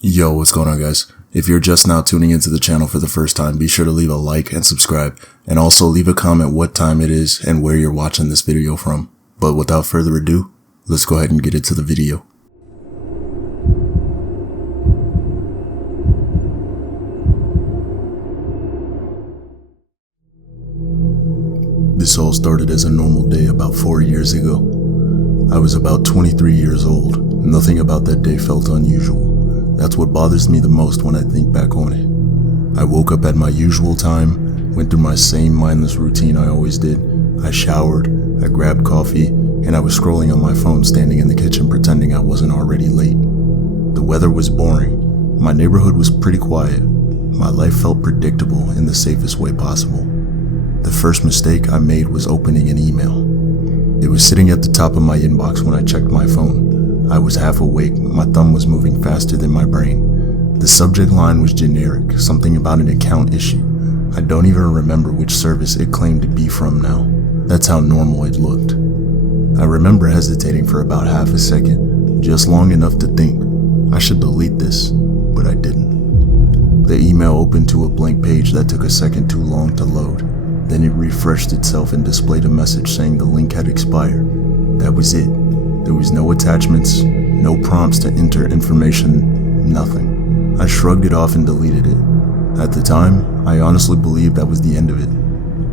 Yo, what's going on, guys? If you're just now tuning into the channel for the first time, be sure to leave a like and subscribe, and also leave a comment what time it is and where you're watching this video from. But without further ado, let's go ahead and get into the video. This all started as a normal day about 4 years ago. I was about 23 years old. Nothing about that day felt unusual. That's what bothers me the most when I think back on it. I woke up at my usual time, went through my same mindless routine I always did. I showered, I grabbed coffee, and I was scrolling on my phone standing in the kitchen pretending I wasn't already late. The weather was boring. My neighborhood was pretty quiet. My life felt predictable in the safest way possible. The first mistake I made was opening an email. It was sitting at the top of my inbox when I checked my phone. I was half awake, my thumb was moving faster than my brain. The subject line was generic, something about an account issue. I don't even remember which service it claimed to be from now. That's how normal it looked. I remember hesitating for about half a second, just long enough to think, I should delete this, but I didn't. The email opened to a blank page that took a second too long to load. Then it refreshed itself and displayed a message saying the link had expired. That was it. There was no attachments, no prompts to enter information, nothing. I shrugged it off and deleted it. At the time, I honestly believed that was the end of it.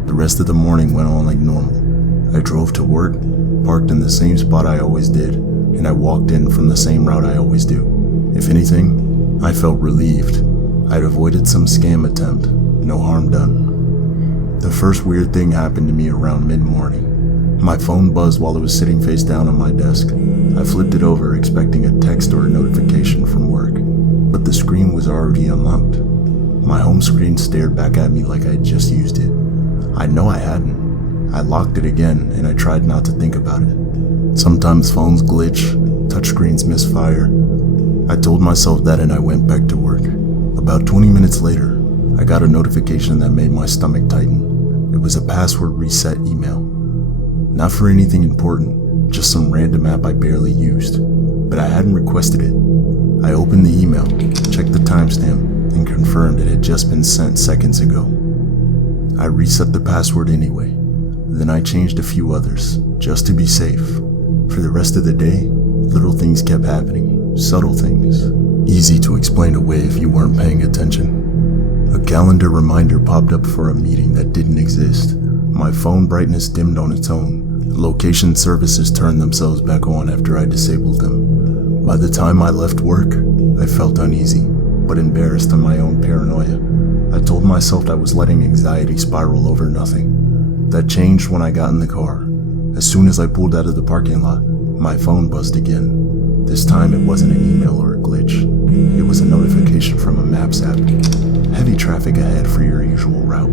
The rest of the morning went on like normal. I drove to work, parked in the same spot I always did, and I walked in from the same route I always do. If anything, I felt relieved. I'd avoided some scam attempt, no harm done. The first weird thing happened to me around mid-morning. My phone buzzed while it was sitting face down on my desk. I flipped it over expecting a text or a notification from work, but the screen was already unlocked. My home screen stared back at me like I'd just used it. I know I hadn't. I locked it again and I tried not to think about it. Sometimes phones glitch, touchscreens misfire. I told myself that and I went back to work. About 20 minutes later, I got a notification that made my stomach tighten. It was a password reset email. Not for anything important, just some random app I barely used, but I hadn't requested it. I opened the email, checked the timestamp, and confirmed it had just been sent seconds ago. I reset the password anyway, then I changed a few others, just to be safe. For the rest of the day, little things kept happening, subtle things, easy to explain away if you weren't paying attention. A calendar reminder popped up for a meeting that didn't exist. My phone brightness dimmed on its own. Location services turned themselves back on after I disabled them. By the time I left work, I felt uneasy, but embarrassed in my own paranoia. I told myself I was letting anxiety spiral over nothing. That changed when I got in the car. As soon as I pulled out of the parking lot, my phone buzzed again. This time it wasn't an email or a glitch. It was a notification from a Maps app. Heavy traffic ahead for your usual route.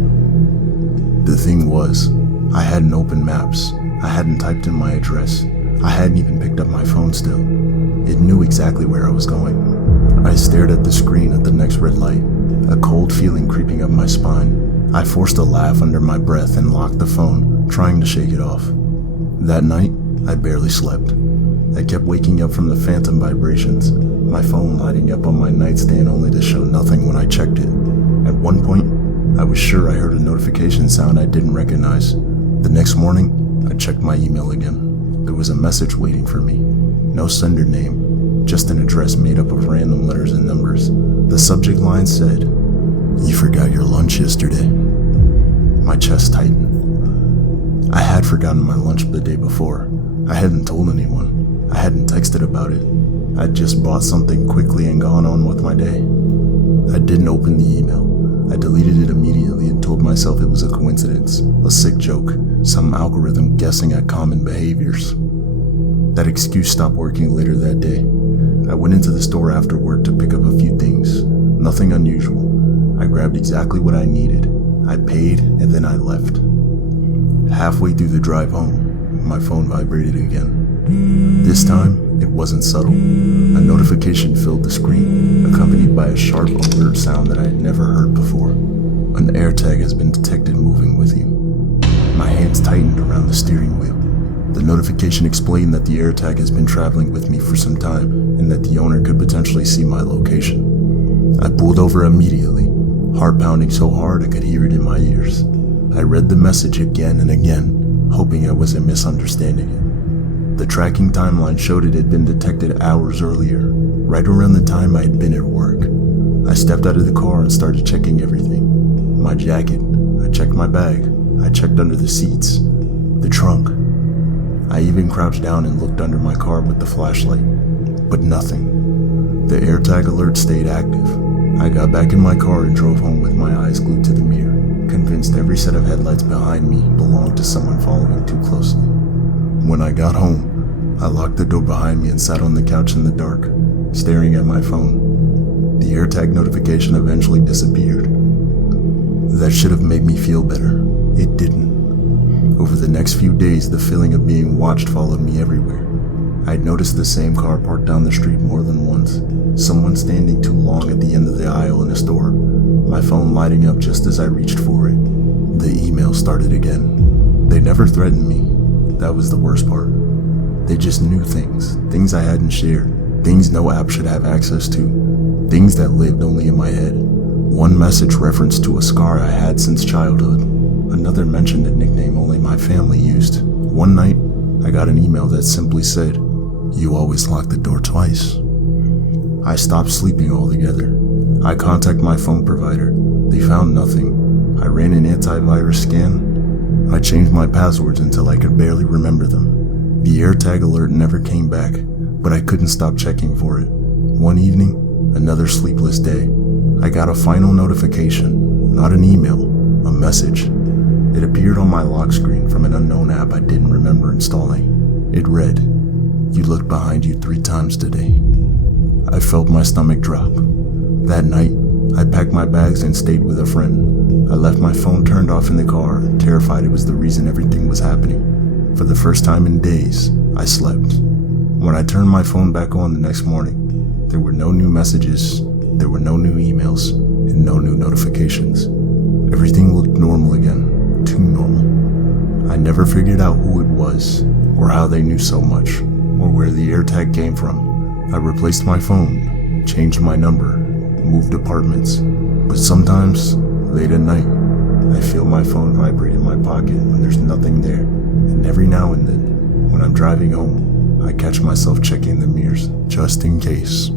The thing was, I hadn't opened Maps. I hadn't typed in my address. I hadn't even picked up my phone still. It knew exactly where I was going. I stared at the screen at the next red light, a cold feeling creeping up my spine. I forced a laugh under my breath and locked the phone, trying to shake it off. That night, I barely slept. I kept waking up from the phantom vibrations, my phone lighting up on my nightstand only to show nothing when I checked it. At one point, I was sure I heard a notification sound I didn't recognize. The next morning, I checked my email again. There was a message waiting for me. No sender name, just an address made up of random letters and numbers. The subject line said, "You forgot your lunch yesterday." My chest tightened. I had forgotten my lunch the day before. I hadn't told anyone. I hadn't texted about it. I'd just bought something quickly and gone on with my day. I didn't open the email. I deleted it immediately and told myself it was a coincidence, a sick joke, some algorithm guessing at common behaviors. That excuse stopped working later that day. I went into the store after work to pick up a few things. Nothing unusual. I grabbed exactly what I needed. I paid and then I left. Halfway through the drive home, my phone vibrated again. This time, it wasn't subtle. A notification filled the screen, accompanied by a sharp alert sound that I had never heard before. An AirTag has been detected moving with you. My hands tightened around the steering wheel. The notification explained that the AirTag has been traveling with me for some time and that the owner could potentially see my location. I pulled over immediately, heart pounding so hard I could hear it in my ears. I read the message again and again, hoping I wasn't misunderstanding it. The tracking timeline showed it had been detected hours earlier, right around the time I had been at work. I stepped out of the car and started checking everything. My jacket, I checked my bag, I checked under the seats, the trunk. I even crouched down and looked under my car with the flashlight, but nothing. The AirTag alert stayed active. I got back in my car and drove home with my eyes glued to the mirror, convinced every set of headlights behind me belonged to someone following too closely. When I got home, I locked the door behind me and sat on the couch in the dark, staring at my phone. The AirTag notification eventually disappeared. That should have made me feel better. It didn't. Over the next few days, the feeling of being watched followed me everywhere. I'd noticed the same car parked down the street more than once, someone standing too long at the end of the aisle in a store, my phone lighting up just as I reached for it. The email started again. They never threatened me. That was the worst part. They just knew things I hadn't shared, things no app should have access to, things that lived only in my head. One message referenced to a scar I had since childhood. Another mentioned a nickname only my family used. One night, I got an email that simply said, "You always lock the door twice." I stopped sleeping altogether. I contacted my phone provider. They found nothing. I ran an antivirus scan. I changed my passwords until I could barely remember them. The AirTag alert never came back, but I couldn't stop checking for it. One evening, another sleepless day, I got a final notification, not an email, a message. It appeared on my lock screen from an unknown app I didn't remember installing. It read, "You looked behind you 3 times today." I felt my stomach drop. That night, I packed my bags and stayed with a friend. I left my phone turned off in the car, terrified it was the reason everything was happening. For the first time in days, I slept. When I turned my phone back on the next morning, there were no new messages, there were no new emails, and no new notifications. Everything looked normal again, too normal. I never figured out who it was, or how they knew so much, or where the AirTag came from. I replaced my phone, changed my number, moved apartments, but sometimes, late at night, I feel my phone vibrate in my pocket when there's nothing there, and every now and then, when I'm driving home, I catch myself checking the mirrors, just in case.